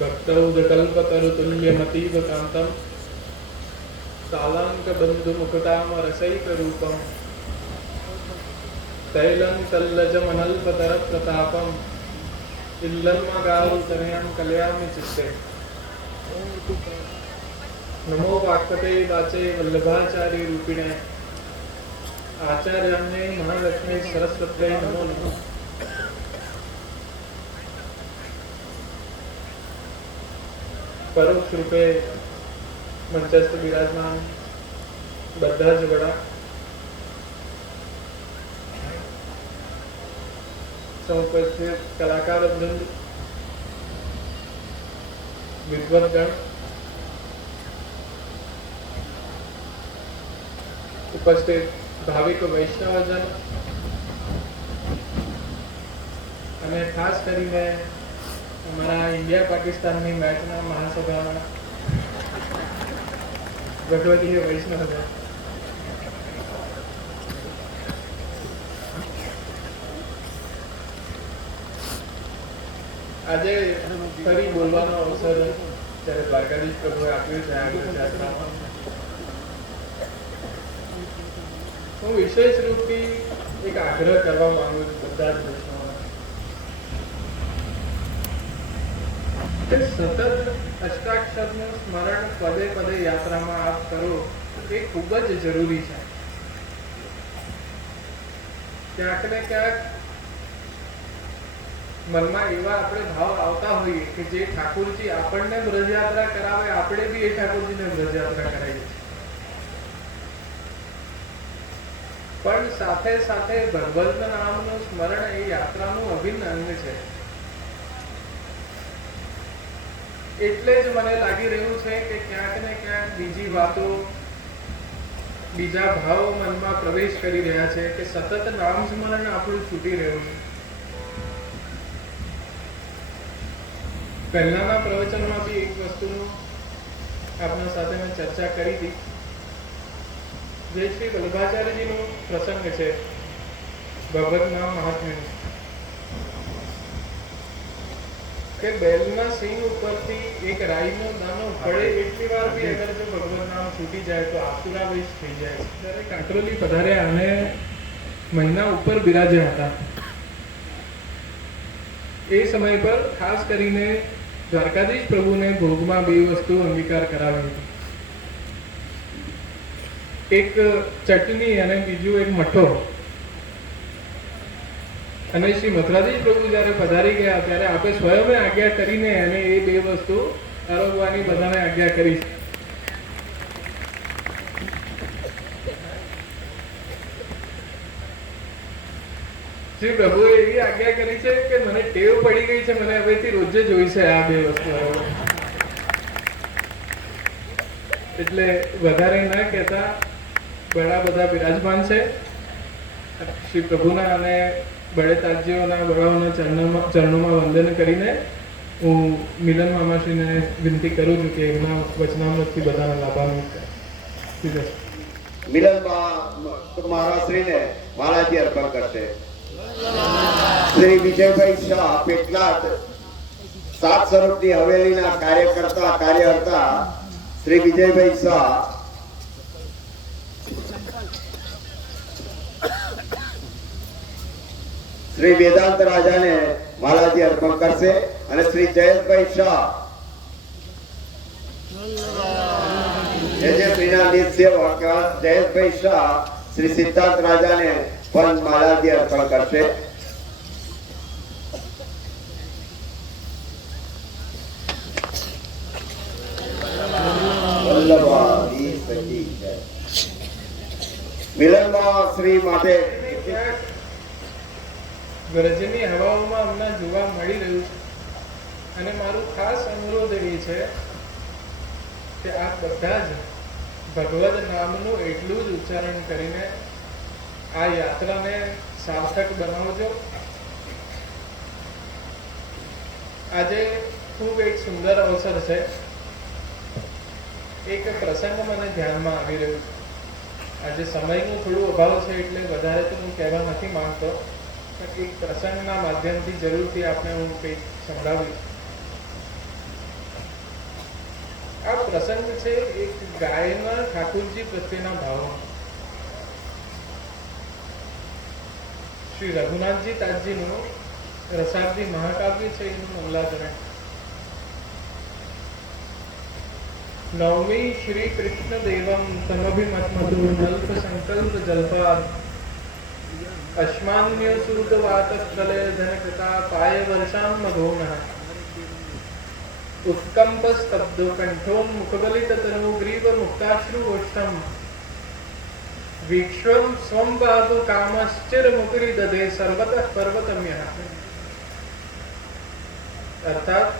भक्तौ जटल्पतरुतुल्यमतीव कान्तं सालाङ्कबन्धुमुकुटाम रसैकरूपं तैलं तल्लजमनल्पतरप्रतापम् इल्लन्मगारुतनयं कलयामि चित्ते। नमो वाक्पते वाचे वल्लभाचार्य रूपिणे आचार्याण्ये महालक्ष्मी सरस्वत्यै नमो नमः। परोक्ष रूपे मंचस्थ विराजमान બધા જ વડા સૌપસ્થિત કલાકાર વૃંદ, વિદ્વત્ગણ, ઉપસ્થિત ભાવિક વૈષ્ણવજન અને ખાસ કરીને અમારા ઇન્ડિયા પાકિસ્તાનની મેચના મહાસભાના ભગવદીય વૈષ્ણવજન, આજે ફરી બોલવાનો અવસર જ્યારે દ્વારકાધીશ પ્રભુએ આપ્યું છે આ યાત્રામાં, હું વિશેષ રૂપથી એક આગ્રહ કરવા માંગુ છું બધા જ વૈષ્ણવોને કે સતત અષ્ટાક્ષરનું સ્મરણ પદે પદે યાત્રામાં આપ કરો એ ખૂબ જ જરૂરી છે. ક્યાંક ને ક્યાંક મનમાં એવા આપણે ભાવ આવતા હોઈએ કે જે ઠાકોરજી આપણને વ્રજયાત્રા કરાવે, આપણે બી એ ઠાકોરજીને વ્રજયાત્રા કરાવીએ, પણ સાથે સાથે ભગવંત નામનું સ્મરણ એ યાત્રાનું અભિન્ન અંગ છે. એટલે જ મને લાગી રહ્યું છે કે ક્યાંક ને ક્યાંક બીજી વાતો, બીજા ભાવો મનમાં પ્રવેશ કરી રહ્યા છે કે સતત નામ સ્મરણ આપણું છૂટી રહ્યું છે. પહેલાના પ્રવચનમાં બી એક વસ્તુનું આપના સાથે મેં ચર્ચા કરી હતી, જે શ્રી વલ્લભાચાર્યજીનો પ્રસંગ છે ભગવત નામ મહાત્મ્યનો, કે બેલના સિંગ ઉપરથી એક રાઈનો દાણો પડે એટલી વાર બી અગર જો ભગવત નામ છૂટી જાય તો આસુરાવેશ થઈ જાય. જ્યારે કાંકરોલી પધાર્યા અને મહિના ઉપર બિરાજ્યા હતા, એ સમય પર ખાસ કરીને દ્વારકાધીશ પ્રભુને ભોગમાં બે વસ્તુ અંગીકાર કરાવી હતી, એક ચટણી અને બીજું એક મઠો. અને શ્રી મથુરાધીશ પ્રભુ જયારે પધારી ગયા ત્યારે આપણે સ્વયં આજ્ઞા કરીને અને એ બે વસ્તુ આરોગવાની બધાને આજ્ઞા કરી. શ્રી પ્રભુએ એવી આજ્ઞા કરી છે કે મને ટેવ પડી ગઈ છે, મને હવેથી રોજે જોઈશે આ બે વસ્તુ. એટલે વધારે ના કહેતા ઘણા બધા બિરાજમાન છે શ્રી પ્રભુના અને બળે તાજીઓના વડાઓના ચરણોમાં વંદન કરીને હું મિલન મામાશ્રીને વિનંતી કરું છું કે એમના વચનામૃતથી બધાને લાભાન્વિત કરે. મિલન મહારાજશ્રીને માલાજી અર્પણ કરશે. શ્રી વિજયભાઈ શાહ પેટલાદ સાત સ્વરૂપની હવેલીના કાર્યકર્તા શ્રી વિજયભાઈ શાહ શ્રી વેદાંત રાજાને માલાજી અર્પણ કરશે અને શ્રી જયેશભાઈ શાહ સેવક જયેશભાઈ શાહ શ્રી સિદ્ધાર્થ રાજાને પણ માલાજી અર્પણ કરશે. મિલનમાં શ્રી માટે વ્રજની હવાઓમાં અમને જોવા મળી રહ્યું છે અને મારું ખાસ અનુરોધ એ છે કે આપ બધા જ ભગવદ નામનું એટલું જ ઉચ્ચારણ કરીને આ યાત્રાને સાર્થક બનાવજો. આજે ખૂબ એક સુંદર અવસર છે. એક પ્રસંગ મને ધ્યાનમાં આવી રહ્યો છે. આજે સમયનો થોડો અભાવ છે એટલે વધારે તો હું કહેવા નથી માંગતો, પણ એક પ્રસંગના માધ્યમથી જરૂરથી આપણે હું કંઈક સંભળાવીશ. આ પ્રસંગ છે એક ગાયના ઠાકુરજી પ્રત્યેના ભાવ. શ્રી રઘુનાથજી તાજજીનું રસાબ્દી મહાકાવ્ય છે, એનું મંગલાચરણ. નવમી શ્રી કૃષ્ણ દેવમ તમભિમતમધુ નલ્પ સંકલ્પ જલ્પાદ અશ્માન્ય સૂત વાતસ્થલે ધનકૃતા પાય વર્ષામ મઘોનઃ ઉત્કંપ સ્તબ્ધો કંઠોન મુખગલિત તનુ ગ્રીવ મુક્તાશ્રુ ઓષ્ઠમ વિશ્વમ સ્વમ પાતુ કામશ્ચિર મુકરી દધે સર્વતઃ પર્વતમ્યઃ. અર્થાત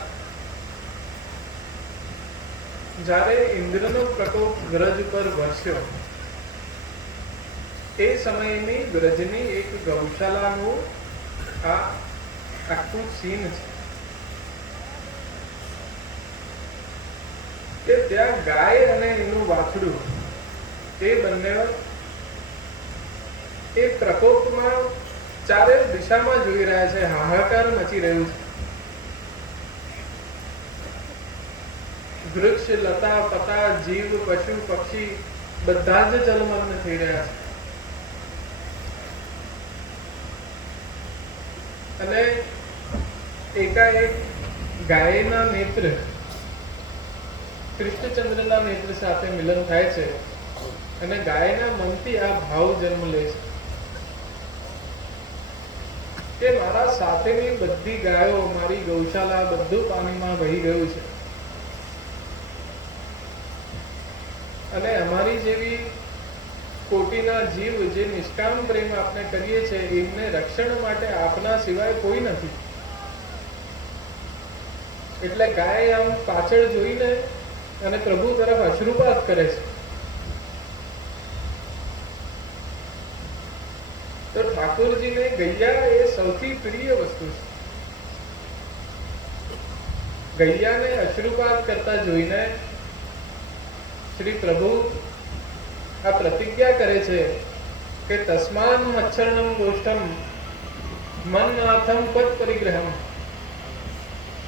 જ્યારે ઇન્દ્રનો પ્રકોપ વ્રજ પર વરસ્યો એ સમયની વ્રજની એક ગૌશાલાનું આ આખું સીન છે કે ત્યાં ગાય અને એનું વાછડું એ બંને એ પ્રકોપમાં ચારે દિશામાં જોઈ રહ્યા છે, હાહાકાર મચી રહ્યું છે. વૃક્ષ, લતા, પતા, જીવ, પશુ, પક્ષી બધા જ જલમગ્ન થઈ રહ્યા છે. અને એકાએક ગાયના નેત્ર કૃષ્ણચંદ્રના નેત્ર સાથે મિલન થાય છે અને ગાયના મનથી આ ભાવ જન્મ લે છે કે મારા સાથેની બધી ગાયો, મારી ગૌશાલા બધું પાણીમાં વહી ગયું છે અને અમારી જેવી કોટીના જીવ જે નિષ્કામ પ્રેમ આપણે કરીએ છીએ એમને રક્ષણ માટે આપના સિવાય કોઈ નથી. એટલે ગાય આમ પાછળ જોઈને અને પ્રભુ તરફ અશ્રુપાત કરે છે. તો ઠાકોરજીને ગૈયા એ સૌથી પ્રિય વસ્તુ છે. ગૈયાને અશ્રુપાત કરતા જોઈને શ્રી પ્રભુ આ પ્રતિજ્ઞા કરે છે કે તસ્માન મચ્છરણમ ગોષ્ઠમ મન્નાથમ પદ પરિગ્રહમ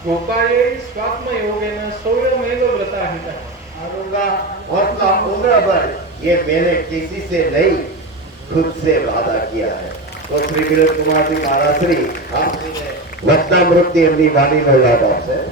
गोपाये स्वात्म योगेन सोयमेव व्रताहितः. मारूंगा और का उम्र भर ये मैंने किसी से नहीं खुद से वादा किया है. तो श्री विनोद कुमार जी महाराज श्री वचनामृत एमनी वाणी નો યાદ આપશે.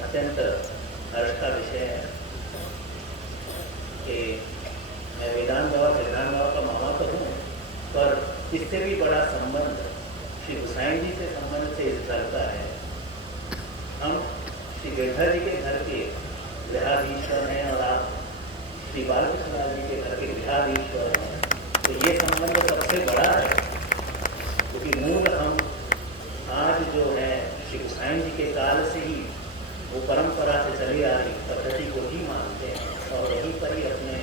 अत्यंत हर्ष का विषय है कि मैं वेदांत बाबा जगन्नाथ बाबा का मामा तो हूँ, पर इससे भी बड़ा संबंध श्री गोसाई जी से संबंध से इस घर का है. हम श्री गिरधर जी के घर के गृहाधीश्वर हैं और आप श्री बालकृष्ण जी के घर के गृहाधीश्वर हैं. तो ये संबंध सबसे बड़ा है क्योंकि मूल हम आज जो है श्री गोसाई जी के काल से ही वो परंपरा से चली आ रही पद्धति को ही मानते हैं और वहीं पर ही अपने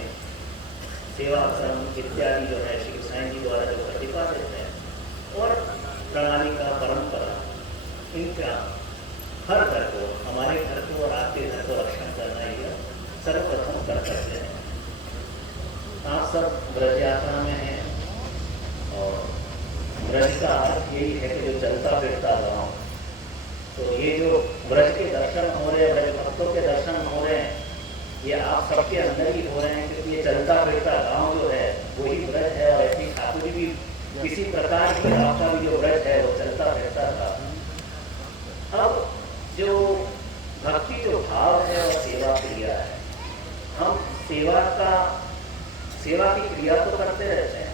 सेवा क्रम इत्यादि जो है श्री गोसाई जी द्वारा जो प्रतिपादित है और प्रणाली का परंपरा, इनका हर घर को, हमारे घर को और आपके घर को रक्षण करना ही सर्वप्रथम कर्तव्य है. आप सब ब्रज यात्रा में हैं और ब्रज का अर्थ यही है कि जो चलता फिरता गाँव. तो ये जो ब्रज के दर्शन हो रहे हैं, ब्रज भक्तों के दर्शन हो रहे हैं, ये आप सबके अंदर ही हो रहे हैं क्योंकि ये चलता फिरता गांव जो है वही ब्रज है. और ऐसी ठाकुर भी किसी प्रकार की आपका भी जो ब्रज है वो चलता फिरता था. अब जो भक्ति जो भाव है और सेवा क्रिया है, हम सेवा की क्रिया तो करते रहते हैं,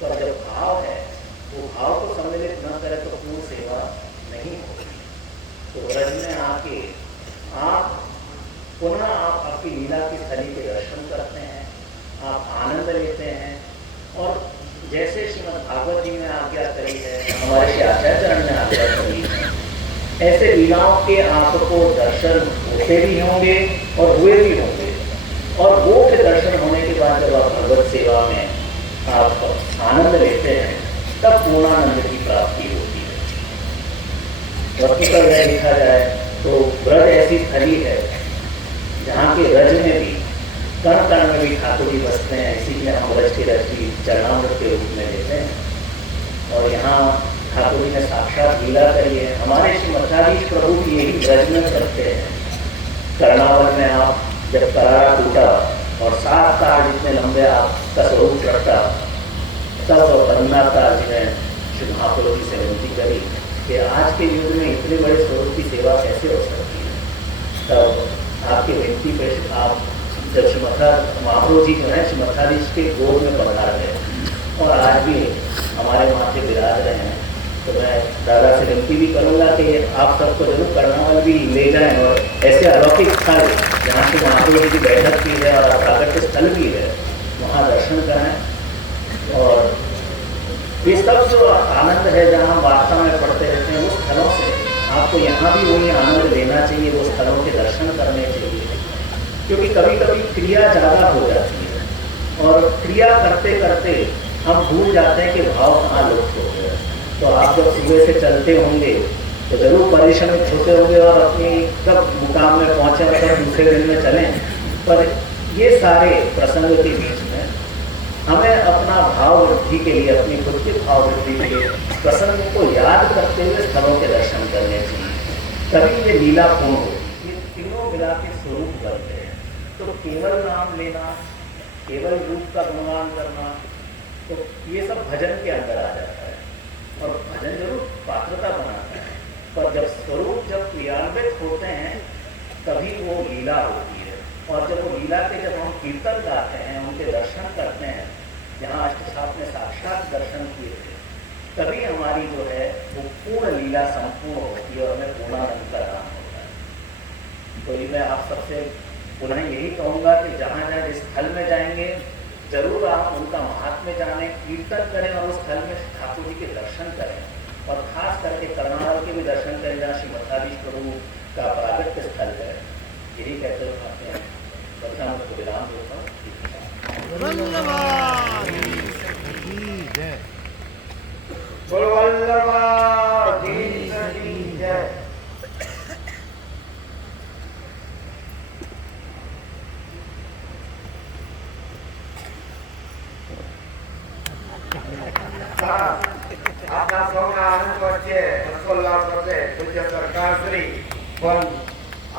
पर जब भाव है वो भाव को सम्मिलित न करे तो पूर्ण सेवा नहीं होगी। तो ब्रज में आके आप पुनः आप आपकी लीला की स्थली के दर्शन करते हैं, आप आनंद लेते हैं, और जैसे श्रीमद् भागवत जी ने आज्ञा करी है, हमारे श्री आचार्य चरण ने आज्ञा करी है, ऐसे लीलाओं के आपको दर्शन होते भी होंगे और हुए भी होंगे। और वो के दर्शन होने के बाद जब आप भगवत सेवा में आप आनंद लेते हैं, तब पूर्णानंद की प्राप्ति होती है। वस्तुतः यह देखा जाए तो ब्रज ऐसी स्थली है जहाँ के रज में भी कण कण में भी ठाकुर जी बसते हैं, इसीलिए हम ब्रज के रज की चरणामृत के रूप में लेते हैं। और यहाँ ठाकुर जी ने साक्षात लीला करी है। हमारे श्री मथुराधीश प्रभु भी यही ब्रज में करते हैं। कर्णावर में आप जब करारा टूटा और 7 तार जितने लंबे आपका स्वरूप चढ़ता, तब रंगनाथदास जी ने श्री महाप्रभु जी से विनती करी कि आज के युग में इतने बड़े स्वरूप की सेवा कैसे हो सकती है। तब आपकी विनती पे आप जब श्री महाप्रभु जी जो है श्री मथुराधीश के गोद में पधार गए और आज भी हमारे माथे विराज रहे हैं। तो मैं दादा से विनती भी करूँगा कि आप सबको जरूर कर्णावल भी ले जाएं और ऐसे अलौकिक स्थल जहाँ से महाप्रभु जी की बैठक भी है और प्राकट्य स्थल भी है, वहाँ दर्शन करें। और ये सब जो आनंद है जहाँ हम वार्ता में पढ़ते रहते हैं, उस स्थलों से आपको यहाँ भी वही आनंद लेना चाहिए, वो स्थलों के दर्शन करने चाहिए। क्योंकि कभी कभी क्रिया ज़्यादा हो जाती है और क्रिया करते करते हम भूल जाते हैं कि भाव कहाँ लुप्त हो गया। तो आप जब सुबह से चलते होंगे तो जरूर परिश्रमित होते होंगे और अपनी कब मुकाम में पहुँचे और कब दूसरे दिन में चलें, पर ये सारे प्रसंग के बीच में हमें अपना भाव वृद्धि के लिए, अपनी खुद की भाव वृद्धि के लिए प्रसंग को याद करते हुए स्थलों के दर्शन करने चाहिए, तभी ये लीला पूर्ण होगी। ये तीनों मिला के स्वरूप करते हैं। तो केवल नाम लेना, केवल रूप का गुणगान करना, तो ये सब भजन के अंदर आ जाता है और भजन जरूर पात्रता बनाता है, पर जब स्वरूप जब क्रियान्वित होते हैं तभी वो लीला होती है। और जब वो लीला के जब हम कीर्तन गाते हैं, उनके दर्शन करते हैं, जहाँ अष्टसाप ने साक्षात दर्शन किए थे, तभी हमारी जो है वो पूर्ण लीला संपूर्ण होती है और हमें पूर्णानंद का नाम होता है। तो ये मैं आप सबसे पुनः यही कहूँगा कि जहाँ जहाँ जिस स्थल में जाएंगे जरूर आप उनका महात्म्य जानें, कीर्तन करें और उस स्थल में ठाकुर जी के दर्शन करें। और खास करके कर्णावल के भी दर्शन करें जहाँ श्री मथुराधीश प्रभु का प्रागट्य स्थल है। यही कहते हुए आते हैं, बच्चा मुझको विराम देता हूँ। આપણા સૌના આનંદ વચ્ચે રસોલ્લાસ વચ્ચે પૂજ્ય સરકાર શ્રી પણ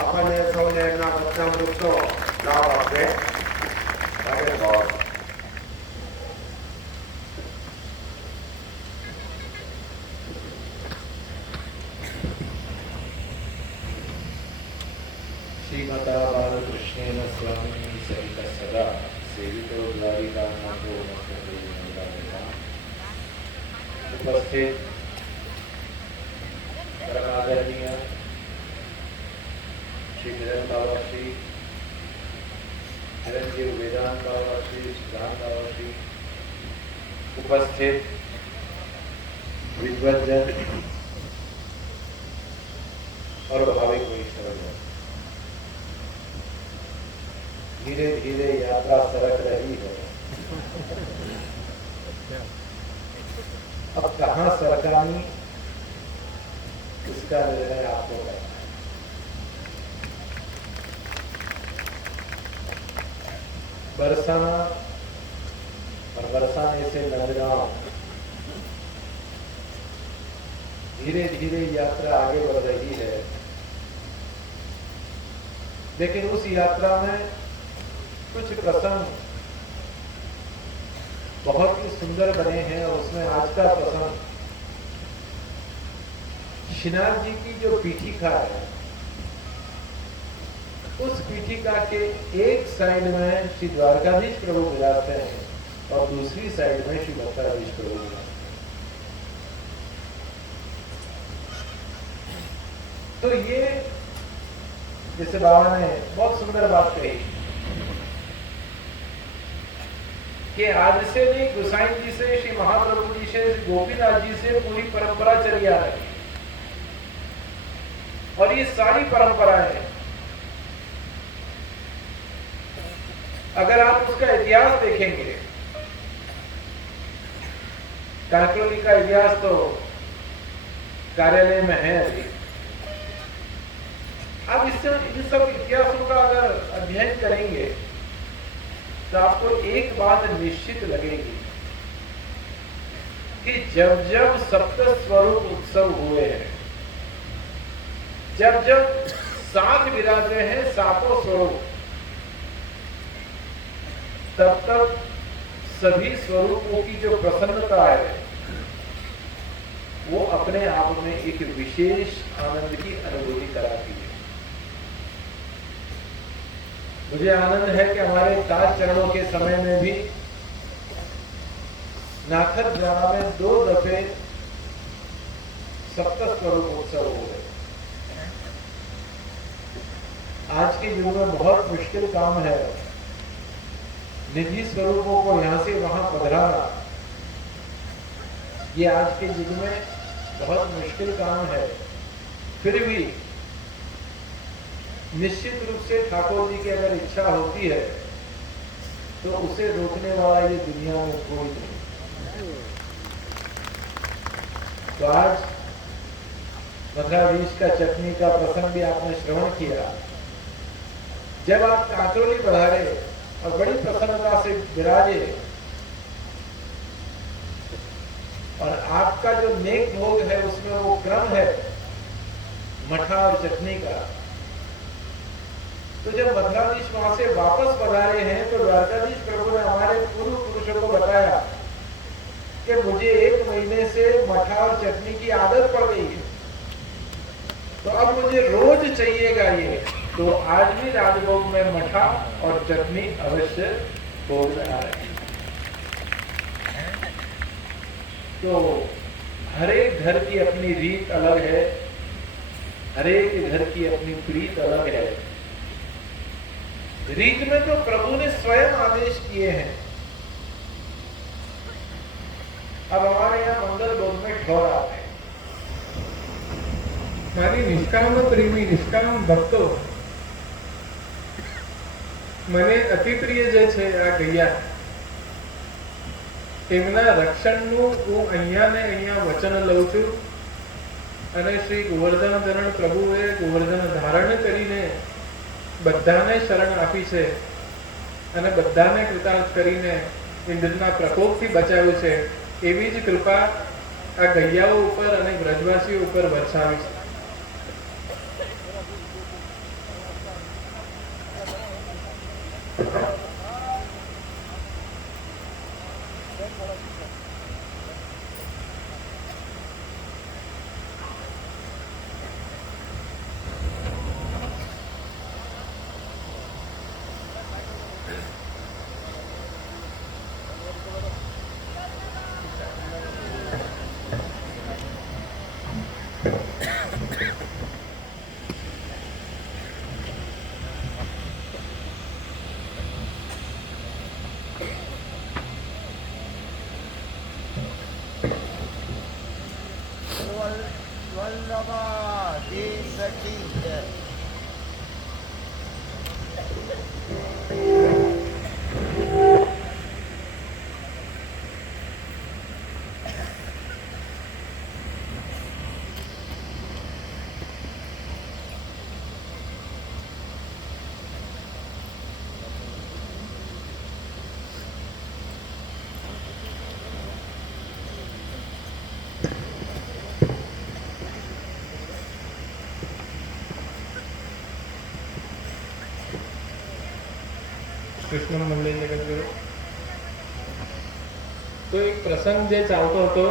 આપણને સૌને એમના વચનામૃતનો લાભ આપે. श्रीमता बालकृष्णेन स्वामी सहित सदा सेवितो द्वारिका नाथो उपस्थित परमादरणीय श्री मिलन बाबा श्री चिरंजीव वेदांत बाबा श्री सिद्धांत बाबा श्री, उपस्थित विद्वज्जन और भाविक वैष्णवजन, धीरे धीरे यात्रा सरक रही है। अब कहाँ सरकानी इसका निर्णय आपको करना है। बरसाना और बरसाने से नंदगांव धीरे धीरे यात्रा आगे बढ़ रही है, लेकिन उस यात्रा में कुछ प्रसंग बहुत ही सुंदर बने हैं। और उसमें आज का प्रसंग श्रीनाथ जी की जो पीठिका है उस पीठिका के एक साइड में श्री द्वारकाधीश प्रभु विराजते हैं और दूसरी साइड में श्री भक्ताधीश प्रभु विराजते हैं। तो ये जैसे बाबा ने बहुत सुंदर बात कही कि आज से नहीं, गोसाई जी से, श्री महाप्रभु जी से, श्री गोपीनाथ जी से पूरी परंपरा चली आ रही है। और ये सारी परंपराएं अगर आप उसका इतिहास देखेंगे, काकोली का इतिहास तो कार्यालय में है अभी। आप इससे इन सब इतिहासों का अगर अध्ययन करेंगे तो आपको एक बात निश्चित लगेगी कि जब जब सप्त स्वरूप उत्सव हुए हैं, जब जब सात विराजे हैं सातों स्वरूप, तब तक सभी स्वरूपों की जो प्रसन्नता है वो अपने आप में एक विशेष आनंद की अनुभूति कराती है। मुझे आनंद है कि हमारे दास चरणों के समय में भी नाखद ग्राम में 2 दफे सप्त स्वरूप उत्सव हो गए। आज के युग में बहुत मुश्किल काम है निजी स्वरूपों को यहां से वहां पधराना। ये आज के युग में बहुत मुश्किल काम है। फिर भी निश्चित रूप से ठाकुर जी की अगर इच्छा होती है तो उसे रोकने वाला ये दुनिया में कोई नहीं। तो आज मथुराधीश का चटनी का प्रसंग भी आपने श्रवण किया। जब आप काकोली पधारे और बड़ी प्रसन्नता से विराजे और आपका जो नेक भोग है उसमें वो क्रम है मठा और चटनी का, तो जब मथुराधीश वहां से वापस पधारे हैं तो द्वारकाधीश प्रभु ने हमारे पूर्व पुरुषों को बताया कि मुझे 1 महीने से मठा और चटनी की आदत पड़ गई है, तो अब मुझे रोज चाहिएगा ये। तो आज भी राजभोग में मठा और चटनी अवश्य भोग में आ रही है। तो हर एक घर की अपनी रीत अलग है, हर एक घर की अपनी प्रीत अलग है। रीत में तो प्रभु ने स्वयं आदेश किए हैं। अब हमारे यहाँ मंगल भोग में ठोर आते हैं। મારી નિષ્કામ પ્રેમી નિષ્કામ ભક્તો, મને અતિ પ્રિય જે છે આ ગૈયા, તેમના રક્ષણનું હું અહીંયા ને અહીંયા વચન લઉં છું અને શ્રી ગોવર્ધન ધરણ પ્રભુએ ગોવર્ધન ધારણ કરીને બધાને શરણ આપી છે અને બધાને કૃતાર્થ કરીને ઇન્દ્રના પ્રકોપથી બચાવ્યું છે। એવી જ કૃપા આ ગૈયાઓ ઉપર અને વ્રજવાસીઓ ઉપર વરસાવી છે। કૃષ્ણ મંદિર જગત ગુરુ તો એક પ્રસંગ જે ચાલતો હતો,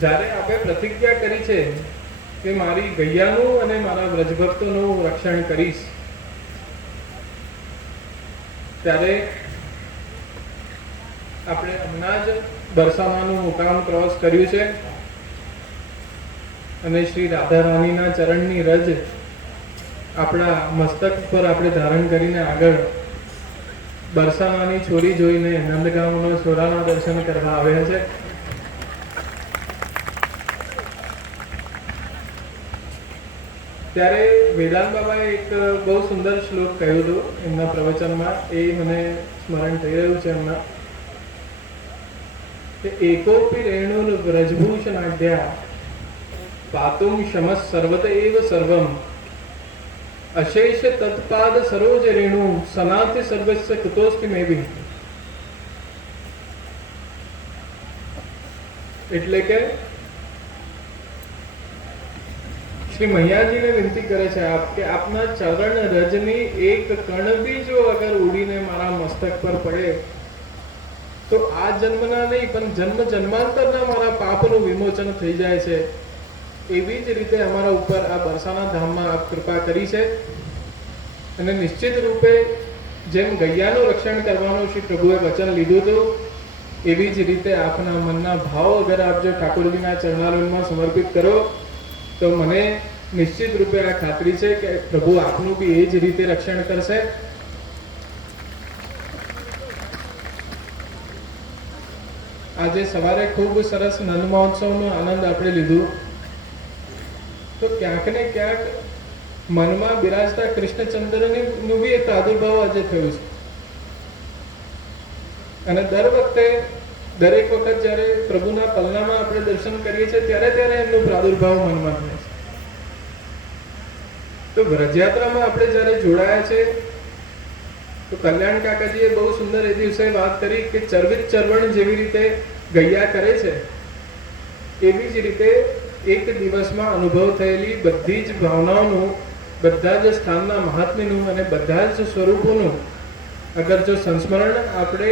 જ્યારે આપણે પ્રતિજ્ઞા કરી છે કે મારી ગૈયાનું અને મારા વ્રજભક્તોનું રક્ષણ કરીશ. ત્યારે આપણે હમણાં જ બરસાનાનું મુકામ ક્રોસ કર્યું છે અને શ્રી રાધા રાણીના ચરણની રજ આપણા મસ્તક પર આપણે ધારણ કરીને આગળ બરસાનાની છોરી જોઈને નંદગામના છોરાના દર્શન કરવા આવ્યા છે. ત્યારે વેદાંત બાબાએ એક બહુ સુંદર શ્લોક કહ્યું હતું એમના પ્રવચનમાં, એ મને સ્મરણ થઈ રહ્યું છે હમણાં, કે એકોપી રેણુર વ્રજભૂષણાઢ્યા પાતુમ શમસ સર્વત એવ સર્વમ અશેષ તત્પાદ સરોજ રેણુ સનાતિ સર્વસ્ય કુતોસ્તિ મેવી. એટલે કે શ્રી મૈયાજીને વિનંતી કરે છે આપ કે આપના ચરણ રજની એક કણ બી જો અગર ઉડીને મારા મસ્તક પર પડે તો આ જન્મના નહીં પણ જન્મ જન્માંતરના મારા પાપનું વિમોચન થઈ જાય છે. એવી જ રીતે અમારા ઉપર આ બરસાના ધામમાં આપ કૃપા કરી છે અને નિશ્ચિત રૂપે જેમ ગૈયાનું રક્ષણ કરવાનું શ્રી પ્રભુએ વચન લીધું હતું એવી જ રીતે આપના મનના ભાવ અગર આપ જો ઠાકોરજીના ચરણારવિંદમાં સમર્પિત કરો તો મને નિશ્ચિત રૂપે આ ખાતરી છે કે પ્રભુ આપનું બી એ જ રીતે રક્ષણ કરશે. આજે સવારે ખૂબ સરસ નંદ મહોત્સવનો આનંદ આપણે લીધું, તો ક્યાંક ને ક્યાંક મનમાં બિરાજતા કૃષ્ણચંદ્રનું બી એક પ્રાદુર્ભાવ આજે થયું છે. અને દર વખતે દરેક વખત જ્યારે પ્રભુના પલ્લામાં આપણે દર્શન કરીએ છીએ ત્યારે એમનો પ્રાદુર્ભાવ મનમાં થાય છે. તો વ્રજયાત્રામાં આપણે જ્યારે જોડાયા છે તો કલ્યાણ કાકાજીએ બહુ સુંદર એ દિવસે વાત કરી કે ચરવિત ચરવણ જેવી રીતે ગૈયા કરે છે એવી જ રીતે એક દિવસમાં અનુભવ થયેલી બધી જ ભાવનાઓનું, બધા જ સ્થાનના મહાત્મ્યનું અને બધા જ સ્વરૂપોનું અગર જો સંસ્મરણ આપણે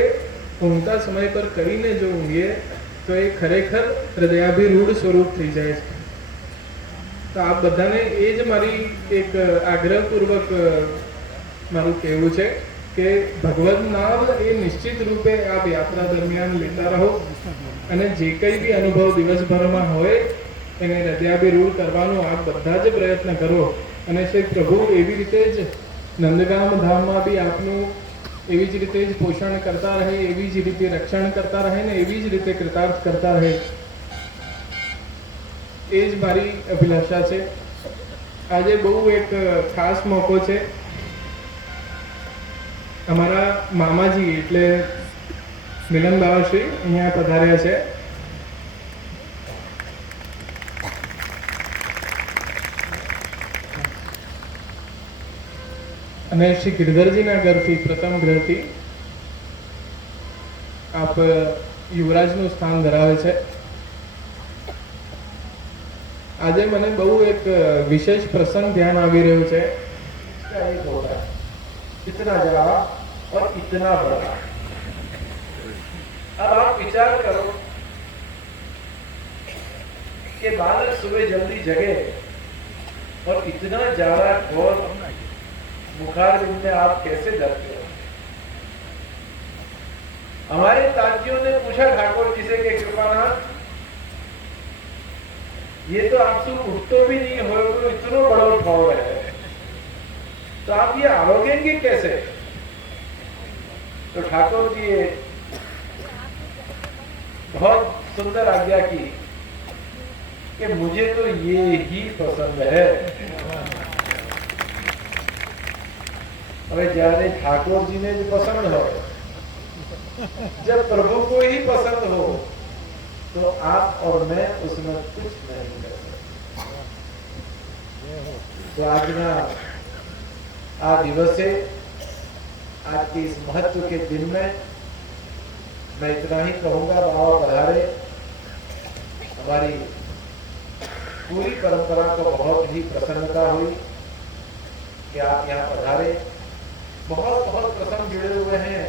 ઊંઘતા સમય પર કરીને જો ઊંઘીએ તો એ ખરેખર હૃદયાભિરૂઢ સ્વરૂપ થઈ જાય છે. તો આ બધાને એ જ મારી એક આગ્રહપૂર્વક મારું કહેવું છે કે ભગવદ નામ એ નિશ્ચિત રૂપે આપ યાત્રા દરમિયાન લેતા રહો અને જે કંઈ બી અનુભવ દિવસભરમાં હોય એને હૃદયાભિરૂઢ કરવાનો આપ બધા જ પ્રયત્ન કરો. અને શ્રી પ્રભુ એવી રીતે જ નંદગામ ધામમાં બી આપનું એવી જ રીતે જ પોષણ કરતા રહે, એવી જ રીતે રક્ષણ કરતા રહે ને એવી જ રીતે કૃતાર્થ કરતા રહે, એ જ મારી અભિલાષા છે. આજે બહુ એક ખાસ મોકો છે. અમારા મામાજી એટલે મિલન બાવાશ્રી અહીંયા પધાર્યા છે. અને શ્રી ગિરધરજીના ઘરથી, પ્રથમ ઘરથી આપ યુવરાજનું સ્થાન ધરાવે છે. આજે મને બહુ એક વિશેષ પ્રસંગ ધ્યાન આવી રહ્યો છે. इतना जरा और इतना बड़ा. अब आप विचार करो कि बालक सुबह जल्दी जगे और इतना ज्यादा घोर बुखार में आप कैसे डरते हो. हमारे ताजियों ने पूछा ठाकुर जी से कि कृपानाथ ये तो आपसे उठतो भी नहीं हो, इतना बड़ा उठाव है, तो आप ये आरोगेंगे कैसे. तो ठाकुर जी बहुत सुंदर आज्ञा की कि मुझे तो ये ही पसंद है. હવે જ્યારે ઠાકોર जी ने जो पसंद हो, जब प्रभु को ही पसंद हो तो आप और मैं उसमें कुछ नहीं कर सकते. तो આજના आ दिवसे, आज के इस महत्व के दिन में मैं इतना ही कहूंगा. बाबा पधारे, हमारी पूरी परंपरा को बहुत ही प्रसन्नता हुई कि आप यहाँ पधारे. बहुत बहुत प्रसंग जुड़े हुए हैं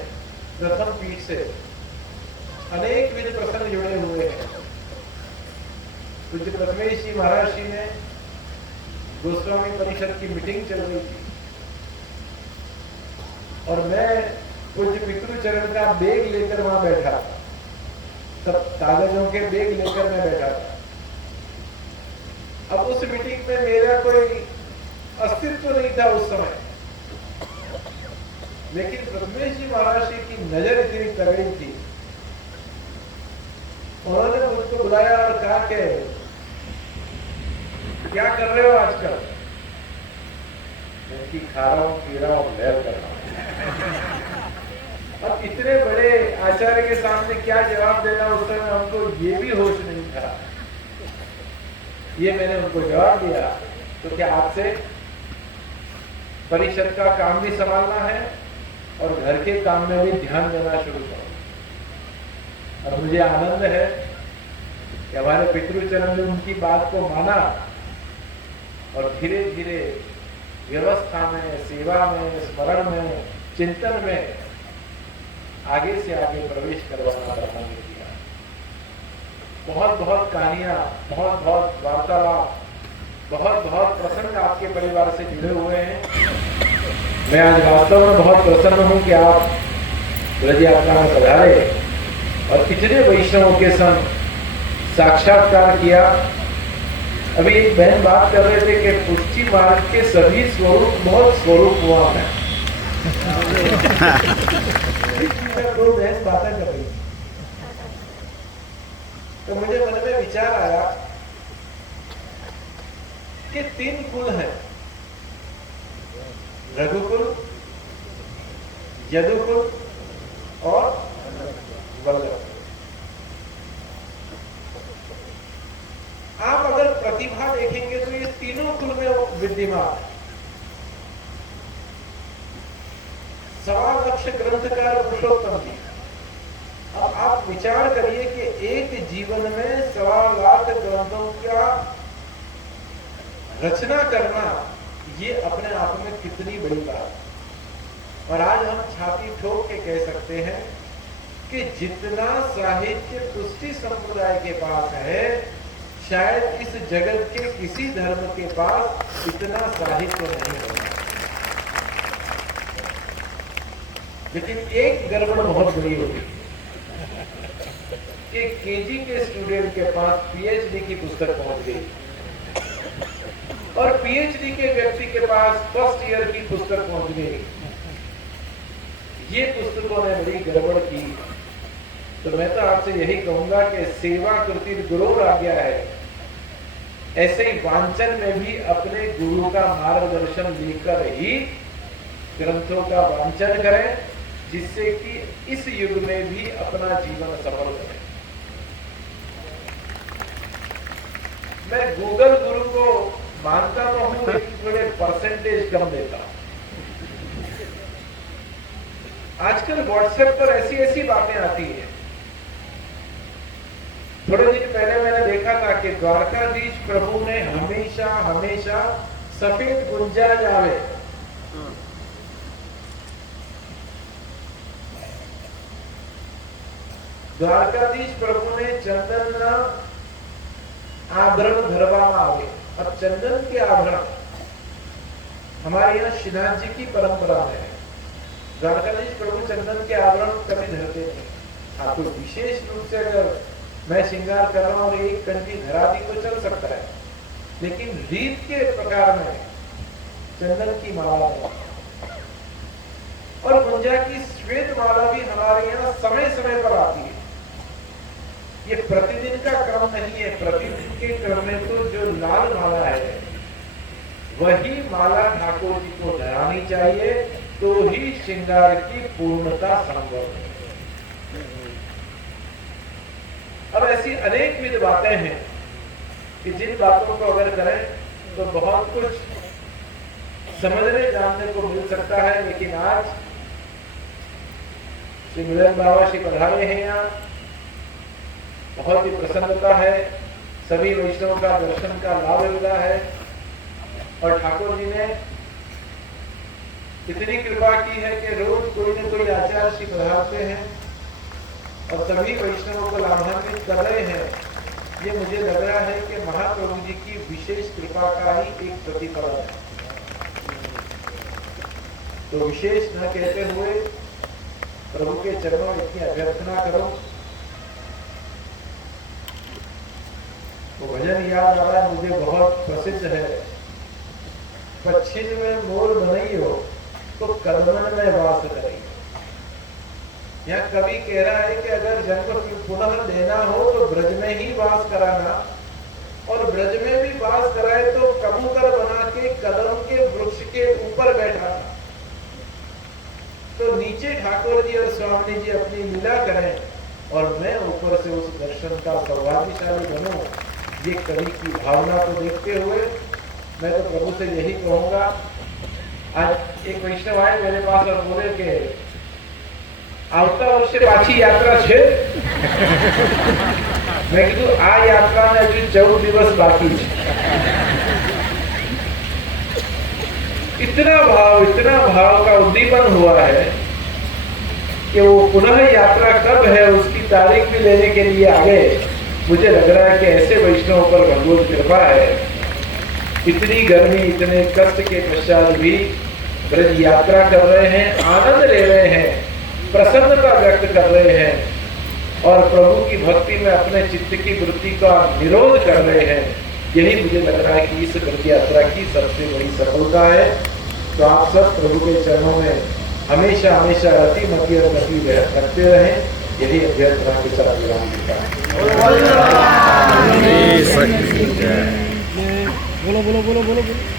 प्रथम पीठ से, अनेक विध प्रसंग जुड़े हुए हैं. पूज्य प्रथमेश जी महाराज जी ने गोस्वामी परिषद की मीटिंग चल रही थी और मैं पूज्य पितृचरण का बैग लेकर वहां बैठा था, सब कागजों के बैग लेकर मैं बैठा था। अब उस मीटिंग में मेरा कोई अस्तित्व नहीं था उस समय, लेकिन ब्रह्मेश जी महाराज जी की नजर इतनी तगड़ी थी, उन्होंने मुझको बुलाया और कहा कि क्या कर रहे हो आजकल? मैं खा रहा हूँ, पी रहा हूँ, लहर कर रहा हूँ। अब इतने बड़े आचार्य के सामने क्या जवाब देना, उस समय हमको ये भी होश नहीं था। ये मैंने उनको जवाब दिया, तो क्या आपसे परिषद का काम भी संभालना है और घर के काम में भी ध्यान देना शुरू करो। और मुझे आनंद है कि हमारे पितृचरण ने उनकी बात को माना और धीरे धीरे व्यवस्था में, सेवा में, स्मरण में, चिंतन में आगे से आगे प्रवेश करवाना प्रारंभ किया। बहुत बहुत कहानियां, बहुत बहुत वार्तालाप, बहुत बहुत प्रसंग आपके परिवार से जुड़े हुए हैं। मैं आज वास्तव में बहुत प्रसन्न हूं कि आप ब्रज यात्रा में पधारे और इतने वैष्णवों के संग साक्षात्कार किया। अभी एक बहन बात कर रहे थे कि पुष्टि मार्ग के सभी स्वरूप बहुत स्वरूप हुआ है। दो बहन बातें कर रही, तो मुझे मन में विचार आया कि 3 कुल हैं, रघुकुल, यदुकुल और वल्लभ। आप अगर प्रतिभा देखेंगे तो ये तीनों कुल में विद्यमान। 1.25 लाख ग्रंथकार पुरुषोत्तम जी। अब आप विचार करिए कि एक जीवन में 1.25 लाख ग्रंथों का रचना करना, ये अपने आप में कितनी बड़ी बात। और आज हम छाती ठोक के कह सकते हैं कि जितना साहित्य पुष्टि संप्रदाय के पास है, शायद इस जगत के किसी धर्म के पास इतना साहित्य नहीं होगा। लेकिन एक गड़बड़ बहुत बड़ी होगी कि केजी के स्टूडेंट के पास पीएचडी की पुस्तक पहुंच गई और पीएचडी के व्यक्ति के पास फर्स्ट ईयर की पुस्तक पहुंच गई। ये पुस्तकों ने बड़ी गड़बड़ की। तो मैं तो आपसे यही कहूंगा कि सेवा कृति गुरु आज्ञा है, ऐसे ही वांचन में भी अपने गुरु का मार्गदर्शन लेकर ही ग्रंथों का वांचन करें, जिससे कि इस युग में भी अपना जीवन सफल करें। मैं गूगल गुरु को मानता तो हूं, लेकिन थोड़े परसेंटेज कम देता हूं। आजकल व्हाट्सएप पर ऐसी ऐसी बातें आती हैं। थोड़े दिन पहले मैंने देखा था कि द्वारकाधीश प्रभु ने हमेशा हमेशा सफेद गुंजा जावे, द्वारकाधीश प्रभु ने चंदन आभरण धरवाना आवे। अब चंदन के आभरण हमारे यहाँ श्रीनाथ जी की परंपरा में है। द्वारकाधीश प्रभु चंदन के आभरण कभी धरते नहीं। हाँ, कोई विशेष रूप से अगर मैं श्रृंगार कर रहा हूं और एक कंठी धरा दी तो चल सकता है, लेकिन रीत के प्रकार में चंदन की माला और गुंजा की श्वेत माला भी हमारे यहाँ समय समय पर आती है। ये प्रतिदिन का क्रम नहीं है। प्रतिदिन के क्रम में तो जो लाल माला है वही माला ठाकुर जी को धरानी चाहिए, तो ही श्रृंगार की पूर्णता संभव है। अब ऐसी अनेक विध बातें हैं कि जिन बातों को अगर करें तो बहुत कुछ समझने जानने को मिल सकता है। लेकिन आज श्री मिलन बाबा श्री पधारे हैं यहाँ, बहुत ही प्रसन्नता है। सभी वैष्णवों का दर्शन का लाभ मिला है और ठाकुर जी ने इतनी कृपा की है कि रोज कोई न कोई आचार्य श्री पधारते हैं और सभी वैष्णवों को लाभान्वित कर रहे हैं। ये मुझे लग रहा है कि महाप्रभु जी की विशेष कृपा का ही एक प्रतिफलन है। तो विशेष न कहते हुए प्रभु के चरणों में इतनी अभ्यर्थना करो। तो भजन याद आ रहा है मुझे, बहुत प्रसिद्ध है। पश्चिम में मोर बनई हो तो कर्मन में वास करी। यहाँ कवि कह रहा है कि अगर जन्म पुनः देना हो तो ब्रज में ही वास कराना, और ब्रज में भी वास कराए तो कबूतर बना के कदम के वृक्ष के ऊपर बैठाना। तो नीचे ठाकुर जी और स्वामी जी अपनी लीला करें और मैं ऊपर से उस दर्शन का सौभाग्यशाली बनूं। ये कवि की भावना को देखते हुए मैं तो प्रभु से यही कहूंगा। आज एक वैष्णव आए मेरे पास और बोले कि आवता वर्षे पाछी यात्रा छे। मैं कीधु आ यात्रा ने हजू 14 दिवस बाकी है। इतना भाव का उद्दीपन हुआ है कि वो पुनः यात्रा कब है उसकी तारीख भी लेने के लिए आ गए। मुझे लग रहा है कि ऐसे वैष्णव पर भगवत कृपा है। इतनी गर्मी, इतने कष्ट के पश्चात भी ब्रज यात्रा कर रहे हैं, आनंद ले रहे हैं, प्रसन्नता व्यक्त कर रहे हैं और प्रभु की भक्ति में अपने चित्त की वृत्ति का निरोध कर रहे हैं। यही मुझे लग रहा है कि इस ब्रज यात्रा की सबसे बड़ी सफलता है। तो आप सब प्रभु के चरणों में हमेशा हमेशा रति मति और गति करते रहें। यही अभ्यर्थना के साथ विराम देता है। बोलो बोलो बोलो बोलो बोलो।